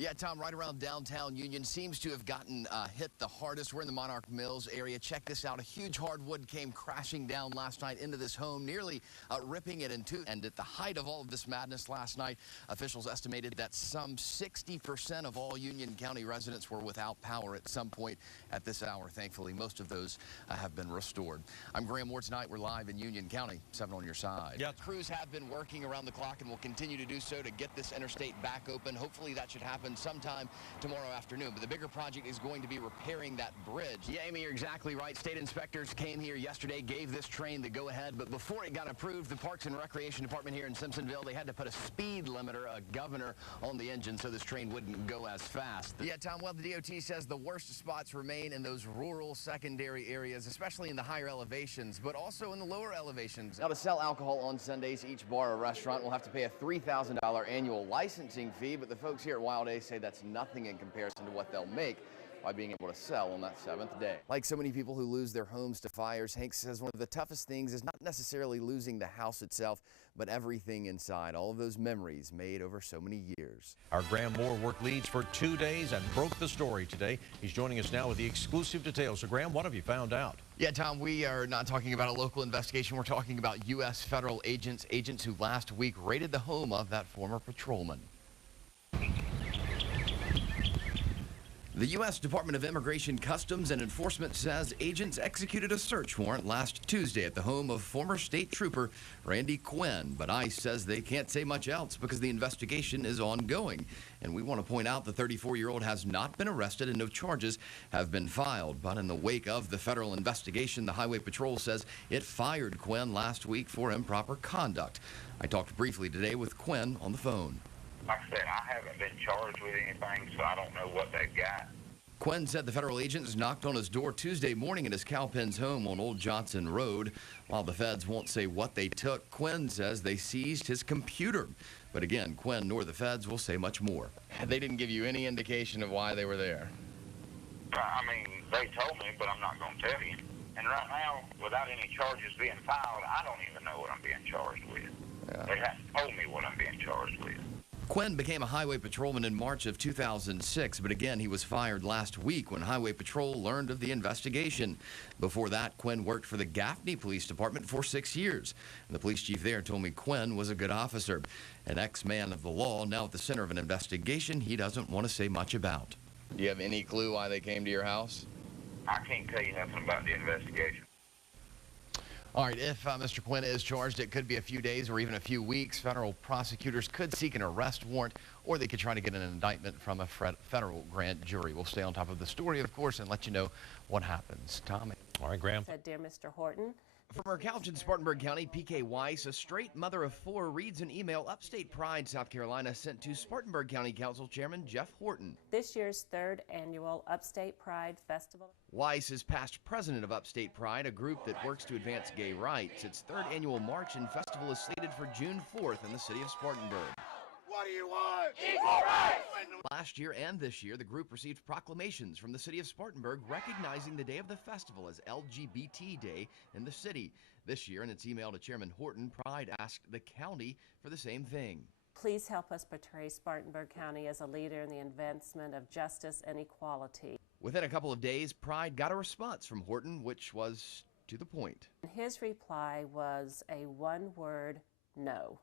Yeah, Tom, right around downtown Union seems to have gotten hit the hardest. We're in the Monarch Mills area. Check this out. A huge hardwood came crashing down last night into this home, nearly ripping it in two. And at the height of all of this madness last night, officials estimated that some 60% of all Union County residents were without power at some point at this hour. Thankfully, most of those have been restored. I'm Graeme. Tonight we're live in Union County, 7 on your side. Yeah, crews have been working around the clock and will continue to do so to get this interstate back open. Hopefully that should happen sometime tomorrow afternoon. But the bigger project is going to be repairing that bridge. Yeah, Amy, you're exactly right. State inspectors came here yesterday, gave this train the go-ahead. But before it got approved, the Parks and Recreation Department here in Simpsonville, they had to put a speed limiter, a governor, on the engine so this train wouldn't go as fast. Yeah, Tom, well, the DOT says the worst spots remain in those rural secondary areas, especially in the higher elevations, but also in the lower elevations. Now, to sell alcohol on Sundays, each bar or restaurant will have to pay a $3,000 annual licensing fee, but the folks here at Wild A say that's nothing in comparison to what they'll make by being able to sell on that 7th day. Like so many people who lose their homes to fires, Hank says one of the toughest things is not necessarily losing the house itself, but everything inside, all of those memories made over so many years. Our Graeme Moore worked leads for 2 days and broke the story today. He's joining us now with the exclusive details. So, Graeme, what have you found out? Yeah, Tom, we are not talking about a local investigation. We're talking about U.S. federal agents who last week raided the home of that former patrolman. The U.S. Department of Immigration, Customs and Enforcement says agents executed a search warrant last Tuesday at the home of former state trooper Randy Quinn. But ICE says they can't say much else because the investigation is ongoing. And we want to point out the 34-year-old has not been arrested and no charges have been filed. But in the wake of the federal investigation, the Highway Patrol says it fired Quinn last week for improper conduct. I talked briefly today with Quinn on the phone. Like I said, I haven't been charged with anything, so I don't know what they've got. Quinn said the federal agents knocked on his door Tuesday morning at his Cowpens home on Old Johnson Road. While the feds won't say what they took, Quinn says they seized his computer. But again, Quinn nor the feds will say much more. They didn't give you any indication of why they were there? I mean, they told me, but I'm not going to tell you. And right now, without any charges being filed, I don't even know what I'm being charged with. Yeah. They haven't told me what I'm being charged with. Quinn became a highway patrolman in March of 2006, but again, he was fired last week when Highway Patrol learned of the investigation. Before that, Quinn worked for the Gaffney Police Department for 6 years. And the police chief there told me Quinn was a good officer. An ex-man of the law, now at the center of an investigation he doesn't want to say much about. Do you have any clue why they came to your house? I can't tell you nothing about the investigation. All right, if Mr. Quinn is charged, it could be a few days or even a few weeks. Federal prosecutors could seek an arrest warrant, or they could try to get an indictment from a federal grand jury. We'll stay on top of the story, of course, and let you know what happens. Tommy. All right, Graeme. Said, dear Mr. Horton. From her couch in Spartanburg County, P.K. Weiss, a straight mother of 4, reads an email Upstate Pride, South Carolina, sent to Spartanburg County Council Chairman Jeff Horton. This year's 3rd annual Upstate Pride Festival. Weiss is past president of Upstate Pride, a group that works to advance gay rights. Its 3rd annual march and festival is slated for June 4th in the city of Spartanburg. What do you want? Equal rights! Last year and this year, the group received proclamations from the city of Spartanburg recognizing the day of the festival as LGBT Day in the city. This year, in its email to Chairman Horton, Pride asked the county for the same thing. Please help us portray Spartanburg County as a leader in the advancement of justice and equality. Within a couple of days, Pride got a response from Horton, which was to the point. His reply was a one-word no.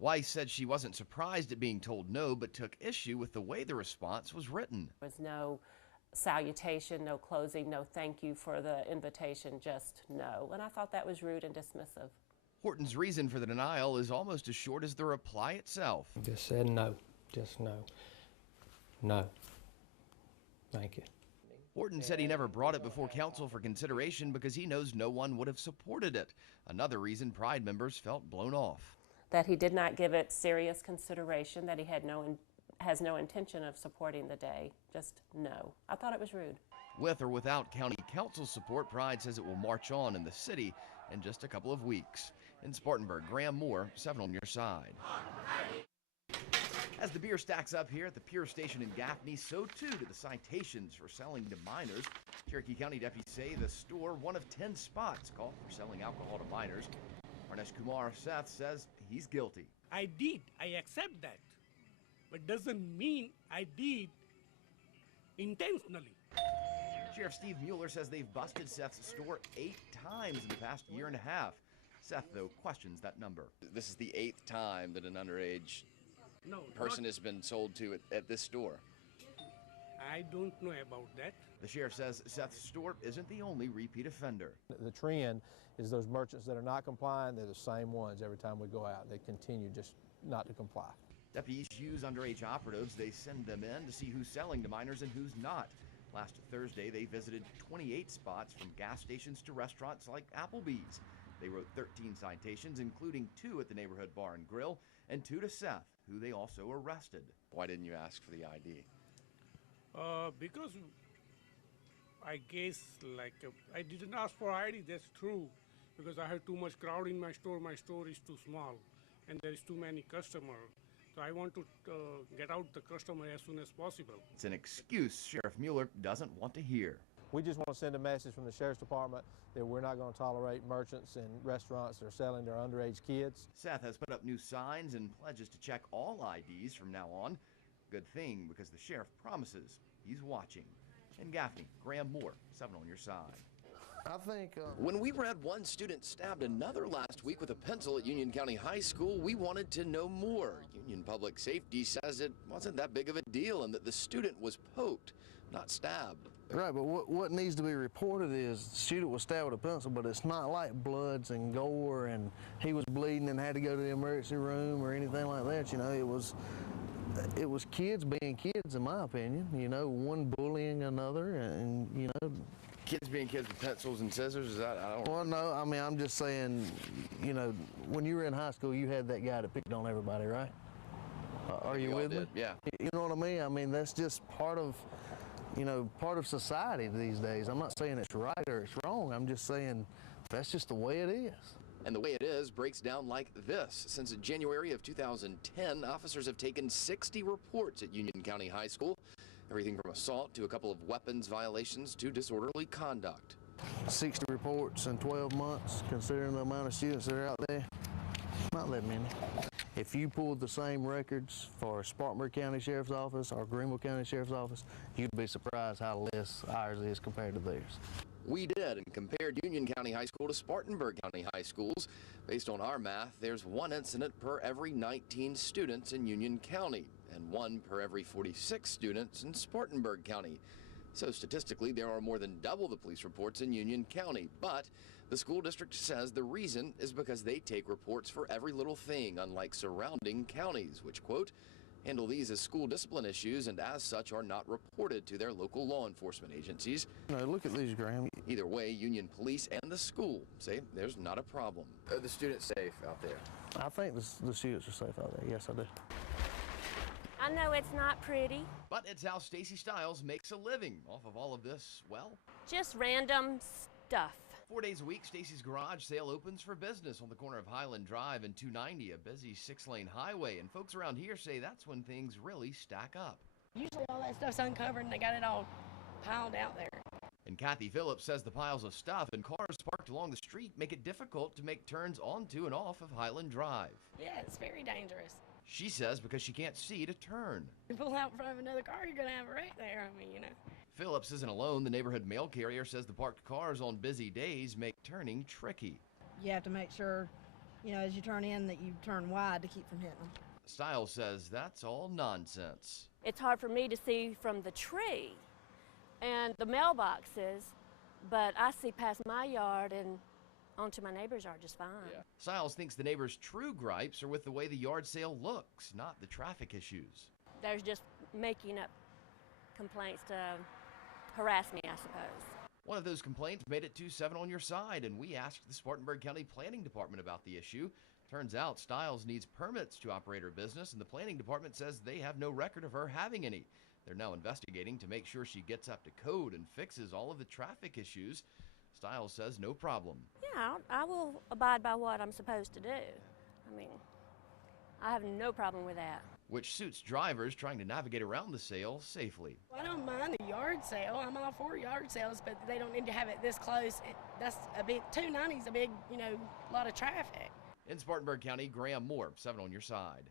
Weiss said she wasn't surprised at being told no, but took issue with the way the response was written. There was no salutation, no closing, no thank you for the invitation, just no. And I thought that was rude and dismissive. Horton's reason for the denial is almost as short as the reply itself. Just said no, just no. No. Thank you. Horton said he never brought it before council for consideration because he knows no one would have supported it. Another reason Pride members felt blown off. That he did not give it serious consideration, that he has no intention of supporting the day. Just no. I thought it was rude. With or without county council support, Pride says it will march on in the city in just a couple of weeks. In Spartanburg, Graeme Moore, 7 on your side. As the beer stacks up here at the Pure Station in Gaffney, so too do the citations for selling to minors. Cherokee County deputies say the store, one of 10 spots called for selling alcohol to minors. Arnesh Kumar Seth says he's guilty. I did. I accept that. but doesn't mean I did intentionally. Sheriff Steve Mueller says they've busted Seth's store 8 times in the past year and a half. Seth, though, questions that number. This is the 8th time that an underage person has been sold to at this store. I don't know about that. The sheriff says Seth's store isn't the only repeat offender. The trend is those merchants that are not complying, they're the same ones every time we go out. They continue just not to comply. Deputies use underage operatives. They send them in to see who's selling to minors and who's not. Last Thursday, they visited 28 spots from gas stations to restaurants like Applebee's. They wrote 13 citations, including 2 at the neighborhood bar and grill, and 2 to Seth, who they also arrested. Why didn't you ask for the ID? Because I guess I didn't ask for ID, that's true. Because I have too much crowd in my store is too small and there is too many customers. So I want to get out the customer as soon as possible. It's an excuse Sheriff Mueller doesn't want to hear. We just want to send a message from the Sheriff's Department that we're not going to tolerate merchants and restaurants that are selling their underage kids. Seth has put up new signs and pledges to check all IDs from now on. Good thing, because the sheriff promises he's watching. In Gaffney, Graeme Moore, 7 on your side. I think When we read one student stabbed another last week with a pencil at Union County High School, we wanted to know more. Union Public Safety says it wasn't that big of a deal and that the student was poked, not stabbed. right, but what needs to be reported is the student was stabbed with a pencil, but it's not like bloods and gore and he was bleeding and had to go to the emergency room or anything like that. You know, it was kids being kids, in my opinion. You know, one bullying another, and you know. Kids being kids with pencils and scissors, is that, I don't... Well, no, I mean, I'm just saying, you know, when you were in high school, you had that guy that picked on everybody, right? Are you with me? Yeah. You know what I mean? I mean, that's just part of, you know, part of society these days. I'm not saying it's right or it's wrong. I'm just saying that's just the way it is. And the way it is breaks down like this. Since January of 2010, officers have taken 60 reports at Union County High School. Everything from assault to a couple of weapons violations to disorderly conduct. 60 reports in 12 months, considering the amount of students that are out there, not that many. If you pulled the same records for Spartanburg County Sheriff's Office or Greenville County Sheriff's Office, you'd be surprised how less ours is compared to theirs. We did and compared Union County High School to Spartanburg County High Schools. Based on our math, there's 1 incident per every 19 students in Union County and 1 per every 46 students in Spartanburg County. So statistically, there are more than double the police reports in Union County. But the school district says the reason is because they take reports for every little thing, unlike surrounding counties, which, quote, handle these as school discipline issues and as such are not reported to their local law enforcement agencies. No, look at these, Graeme. Either way, Union Police and the school say there's not a problem. Are the students safe out there? I think the students are safe out there. Yes, I do. I know it's not pretty. But it's how Stacey Stiles makes a living off of all of this, well, Just random stuff. 4 days a week, Stacey's Garage Sale opens for business on the corner of Highland Drive and 290, a busy 6-lane highway. And folks around here say that's when things really stack up. Usually all that stuff's uncovered and they got it all piled out there. And Kathy Phillips says the piles of stuff and cars parked along the street make it difficult to make turns onto and off of Highland Drive. Yeah, it's very dangerous. She says because she can't see to turn. You pull out in front of another car, you're going to have a wreck there. I mean, you know. Phillips isn't alone. The neighborhood mail carrier says the parked cars on busy days make turning tricky. You have to make sure, you know, as you turn in that you turn wide to keep from hitting them. Stiles says that's all nonsense. It's hard for me to see from the tree and the mailboxes, but I see past my yard and onto my neighbor's yard just fine. Yeah. Stiles thinks the neighbor's true gripes are with the way the yard sale looks, not the traffic issues. There's just making up complaints to harass me, I suppose. One of those complaints made it to 7 on your side, and we asked the Spartanburg County Planning Department about the issue. Turns out Stiles needs permits to operate her business, and the planning department says they have no record of her having any. They're now investigating to make sure she gets up to code and fixes all of the traffic issues. Stiles says no problem. Yeah, I will abide by what I'm supposed to do. I mean, I have no problem with that. Which suits drivers trying to navigate around the sale safely. Well, I don't mind the yard sale. I'm all for yard sales, but they don't need to have it this close. That's a big, 290 is a big, you know, lot of traffic. In Spartanburg County, Graeme Moore, 7 on your side.